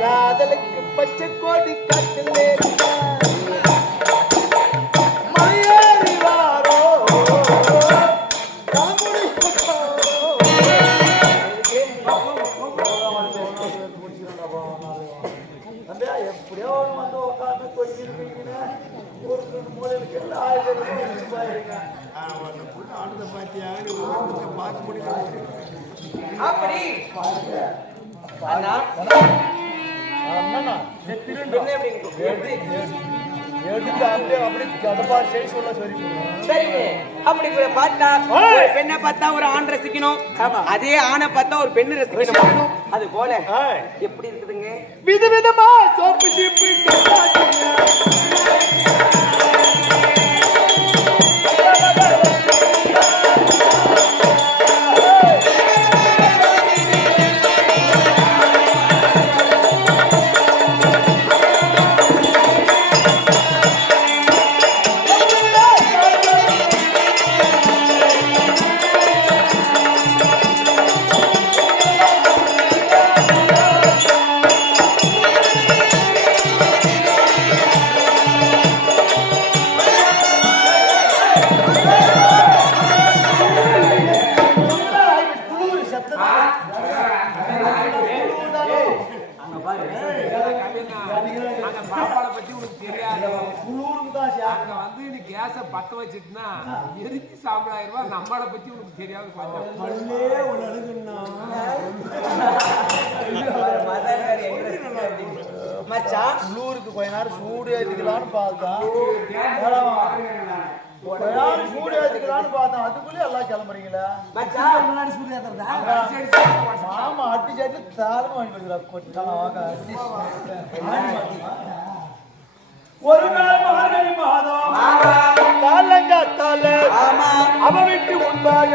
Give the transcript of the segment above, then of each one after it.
காதலுக்கு பச்சை கோடி காட்டிலே எப்படியோ வந்து உட்காந்து கொஞ்சம் ஒரு மூலைக்கு எல்லாம் 1000 ரூபாய் பார்க்க முடியல. அப்படி பெண்ணை பார்த்தா ஒரு ஆண் ரசிக்கணும், அதே ஆணை பார்த்தா ஒரு பெண்ணு ரசிக்கணும். அது போல எப்படி இருக்குதுங்க விதவிதமா சோப்பு சீப்பு பத்த வச்சுட்டுனா எரிச்சு சாம்பலாயிருவா. நம்மளை பத்தி உனக்கு தெரியாது. உள்ளூருக்கு கொஞ்ச நேரம் சூடு ஏற்றிக்கலான்னு பார்த்தோம், சூடு ஏற்றிக்கலான்னு பார்த்தோம். அதுக்குள்ளே எல்லாம் கிளம்புறீங்களா? ஆமா, அட்டி சாட்டி தாளம் வாங்கி கொடுக்குறா. ஒரு நாள் மார்கழி மாதம் காலங்காத்தால அவன் வீட்டு முன்பாக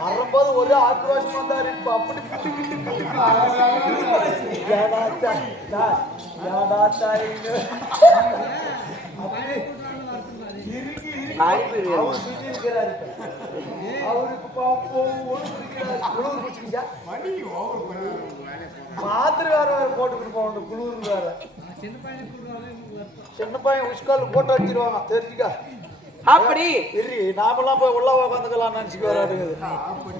வரும்போது ஒரு ஆக்ரோஷம் வந்தாரு. இப்ப அப்படி மாத்திரை வேற போட்டுக்கிட்டு போகணும். குளிர் வேற சின்ன பையன் உஸ்கால் போட்டு வச்சிருவாங்க, தெரிஞ்சுக்கா. அப்படி நாமெல்லாம் போய் உள்ள உட்காந்துக்கலாம் நினைச்சுக்கு வராது.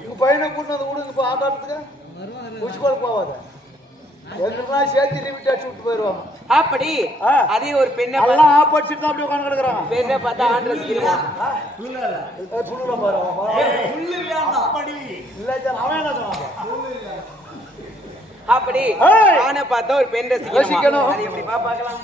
உங்க பையனை கூட்டு வந்து விடுங்க, இப்போ ஆட்டாடுறதுக்கு உஸ்கால் போவாது. சேர்த்து லிமிட் அடிச்சு விட்டு போயிருவாங்க. அப்படி அதே ஒரு பெண்ணை ஆப்போசிட் தான் அப்படி உட்காந்து கிடக்குறாங்க. பெண்ணை பார்த்தா ஆண்டு ரசிக்கிறோம். அப்படி ஆனை பார்த்தா ஒரு பெண் ரசிக்கணும். அது எப்படி பார்க்கலாம்?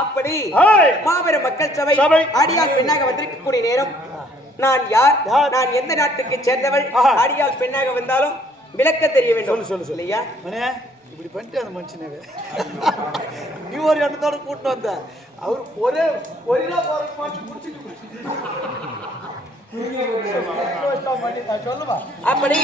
அப்படி மாபெரும் மக்கள் சபை அடியால் பெண்ணாக வந்திருக்கக்கூடிய நேரம், நான் யார், நான் எந்த நாட்டுக்கு சேர்ந்தவள், அடியால் பெண்ணாக வந்தாலும் விளக்க தெரிய வேண்டும். சொல்லு சொல்லையா இப்படி பண்ணிட்டு அந்த மனுஷனவே நீ ஒரு எண்ணத்தோட கூட்டு வந்த அவரு ஒரே சொல்லுவா. அப்படி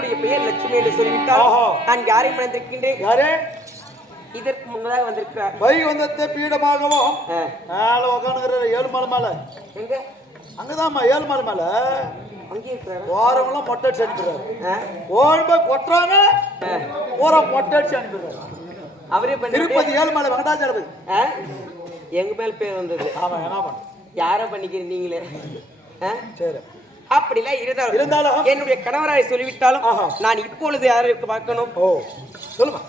என்னுடைய பெயர் லட்சுமி என்று சொல்லிவிட்டால் நான் யாரை மணந்திருக்கின்றேன்? யாரே? இதற்கு முன்னதாக வந்திருக்கிறார். வை வந்த பீடமாகவும் மேல உட்காந்துக்கிற ஏழுமலை மேல. எங்க? அங்கதான்மா ஏழுமலை மேல. அங்கே இருக்கிறார். ஓரமெல்லாம் மொட்டை அடிச்சு அனுப்பிடுறாரு. ஓரம்ப கொட்டுறாங்க, ஓரம் மொட்டை அடிச்சு அனுப்பிடுறாரு. அவரே திருப்பதி ஏழுமலை வெங்கடாச்சலபதி எங்க மேல் பேர் வந்தது. ஆமா, என்ன பண்ண யார பண்ணிக்கிறீங்க நீங்களே? சரி, அப்படிலாம் இருந்தாலும் என்னுடைய கணவராய் சொல்லிவிட்டாலும் நான் இப்பொழுது யாருக்கு பார்க்கணும்? ஓ சொல்லுமா.